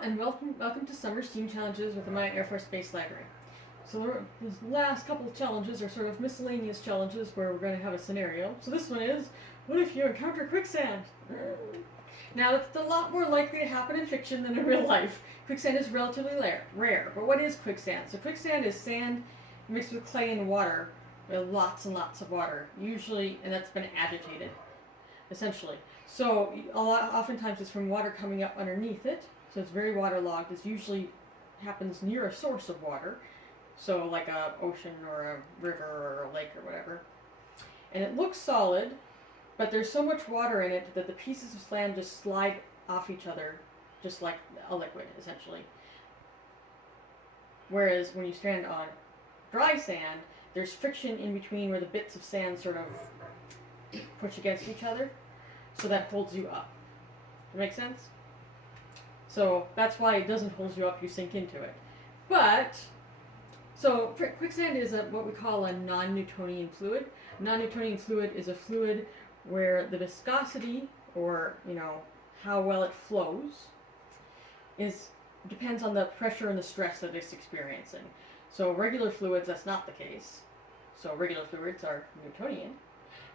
Hello and welcome to Summer STEAM Challenges with the Maya Air Force Space Library. So these last couple of challenges are sort of miscellaneous challenges where we're going to have a scenario. So this one is, what if you encounter quicksand? Now it's a lot more likely to happen in fiction than in real life. Quicksand is relatively rare, but what is quicksand? So quicksand is sand mixed with clay and water, lots and lots of water, usually, and that's been agitated, essentially. So oftentimes it's from water coming up underneath it. So it's very waterlogged. This usually happens near a source of water, so like a ocean or a river or a lake or whatever. And it looks solid, but there's so much water in it that the pieces of sand just slide off each other, just like a liquid, essentially. Whereas when you stand on dry sand, there's friction in between where the bits of sand sort of push against each other, so that holds you up. Does that make sense? So that's why it doesn't hold you up, you sink into it. So quicksand is what we call a non-Newtonian fluid. Non-Newtonian fluid is a fluid where the viscosity, or how well it flows, depends on the pressure and the stress that it's experiencing. So regular fluids, that's not the case. So regular fluids are Newtonian.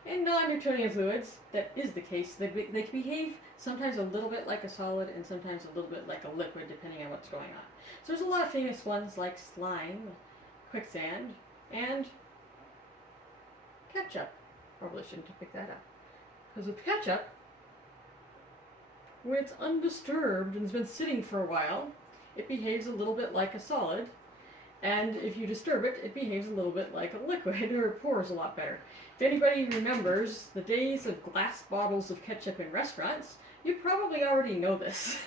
In non-Newtonian fluids, that is the case. They can behave sometimes a little bit like a solid and sometimes a little bit like a liquid, depending on what's going on. So there's a lot of famous ones like slime, quicksand, and ketchup. Probably shouldn't have picked that up. Because with ketchup, when it's undisturbed and has been sitting for a while, it behaves a little bit like a solid. And if you disturb it, it behaves a little bit like a liquid, or it pours a lot better. If anybody remembers the days of glass bottles of ketchup in restaurants, you probably already know this.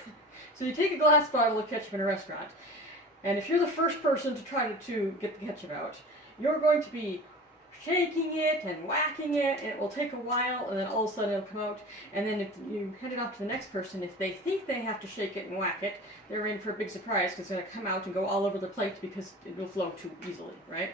So you take a glass bottle of ketchup in a restaurant, and if you're the first person to try to get the ketchup out, you're going to be shaking it and whacking it, and it will take a while, and then all of a sudden it'll come out. And then if you hand it off to the next person, if they think they have to shake it and whack it, they're in for a big surprise because it's going to come out and go all over the plate because it will flow too easily, right?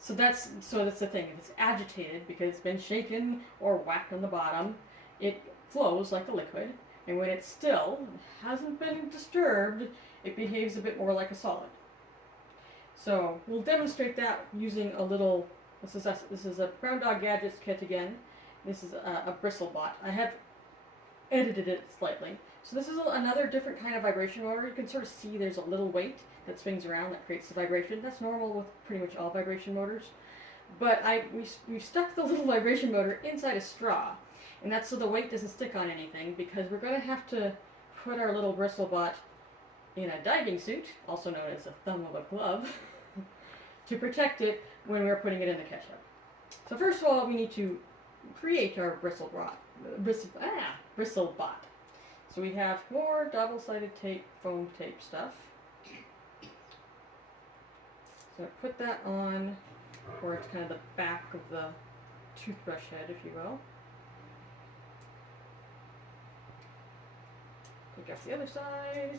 So that's the thing. If it's agitated because it's been shaken or whacked on the bottom, it flows like a liquid. And when it's still, hasn't been disturbed, it behaves a bit more like a solid. So we'll demonstrate that using a little. This is a Brown Dog Gadgets kit again. This is a bristle bot. I have edited it slightly. So this is another different kind of vibration motor. You can sort of see there's a little weight that swings around that creates the vibration. That's normal with pretty much all vibration motors. But we stuck the little vibration motor inside a straw, and that's so the weight doesn't stick on anything, because we're going to have to put our little bristle bot in a diving suit, also known as a thumb of a glove, to protect it when we're putting it in the ketchup. So first of all, we need to create our bristle bot. So we have more double-sided tape, foam tape stuff. So put that on, or it's kind of the back of the toothbrush head, if you will. Take off the other side.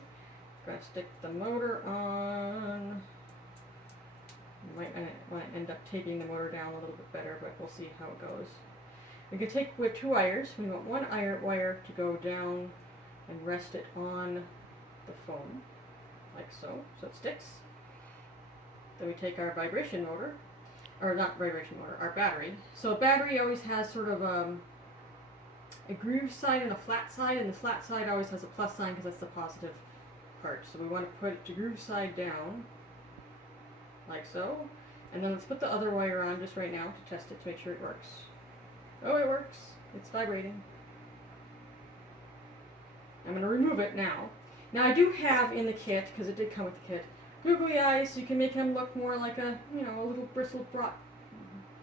Going to stick the motor on. You might want to end up taping the motor down a little bit better, but we'll see how it goes. We can take with two wires. We want one wire to go down and rest it on the foam, like so it sticks. Then we take our vibration motor, or not vibration motor, our battery. So a battery always has sort of a groove side and a flat side, and the flat side always has a plus sign because that's the positive part. So we want to put the groove side down, like so. And then let's put the other wire on just right now to test it to make sure it works. Oh, it works. It's vibrating. I'm going to remove it now. Now I do have in the kit, because it did come with the kit, googly eyes, so you can make him look more like a little bristle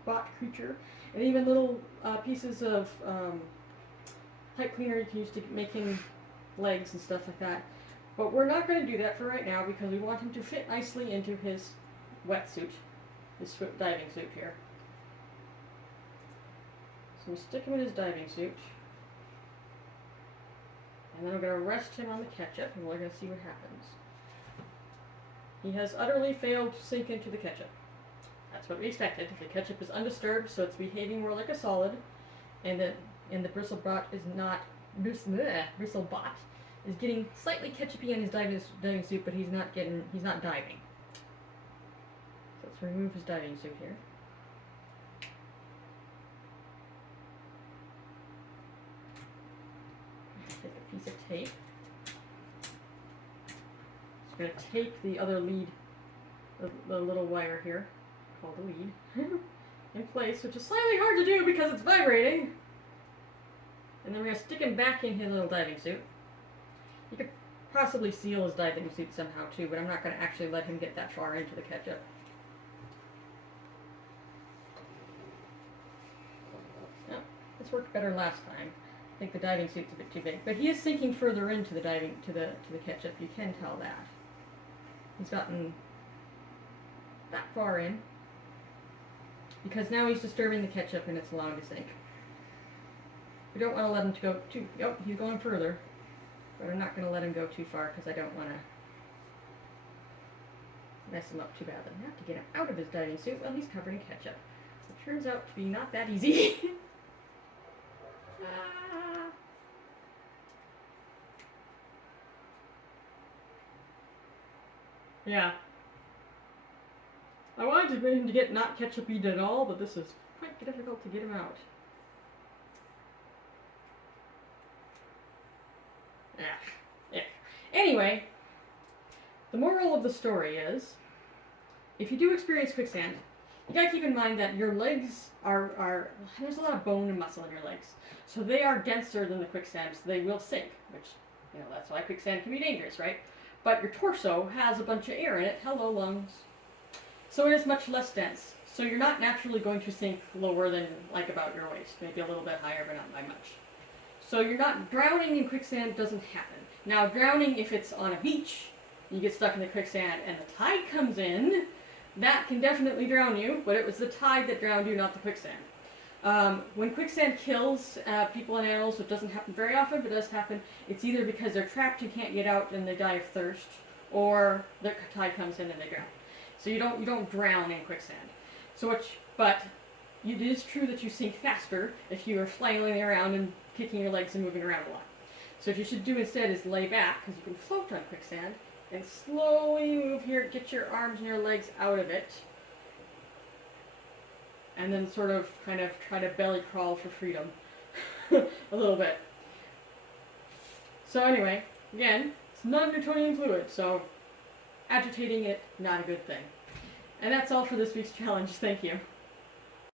bot creature. And even little pieces of pipe cleaner you can use to make him legs and stuff like that. But we're not going to do that for right now because we want him to fit nicely into his wetsuit, his diving suit here. So we stick him in his diving suit. And then I'm going to rest him on the ketchup, and we're going to see what happens. He has utterly failed to sink into the ketchup. That's what we expected. The ketchup is undisturbed, so it's behaving more like a solid, and the bristle bot is not is getting slightly ketchupy in his diving suit, but he's not diving. So let's remove his diving suit here. Take a piece of tape. Just going to tape the other lead, the little wire here, called the lead, in place, which is slightly hard to do because it's vibrating. And then we're going to stick him back in his little diving suit. You could possibly seal his diving suit somehow too, but I'm not going to actually let him get that far into the ketchup. Oh, this worked better last time. I think the diving suit's a bit too big, but he is sinking further into the the ketchup. You can tell that. He's gotten that far in because now he's disturbing the ketchup and it's allowing to sink. We don't want to let him go too. Oh, he's going further, but I'm not going to let him go too far because I don't want to mess him up too badly. I have to get him out of his diving suit while he's covered in ketchup. It turns out to be not that easy. Yeah. I wanted him to get not ketchupy at all, but this is quite difficult to get him out. Yeah. Anyway, the moral of the story is, if you do experience quicksand, you gotta keep in mind that your legs there's a lot of bone and muscle in your legs. So they are denser than the quicksand, so they will sink, which, that's why quicksand can be dangerous, right? But your torso has a bunch of air in it. Hello, lungs. So it is much less dense. So you're not naturally going to sink lower than like about your waist, maybe a little bit higher, but not by much. So you're not drowning in quicksand, doesn't happen. Now drowning, if it's on a beach, you get stuck in the quicksand and the tide comes in, that can definitely drown you, but it was the tide that drowned you, not the quicksand. When quicksand kills people and animals, which doesn't happen very often, but does happen, it's either because they're trapped and can't get out and they die of thirst, or the tide comes in and they drown. So you don't drown in quicksand. But it is true that you sink faster if you are flailing around and kicking your legs and moving around a lot. So what you should do instead is lay back, because you can float on quicksand, and slowly move here, get your arms and your legs out of it, and then sort of kind of try to belly crawl for freedom a little bit. So anyway, again, it's non-Newtonian fluid, so agitating it, not a good thing. And that's all for this week's challenge. Thank you.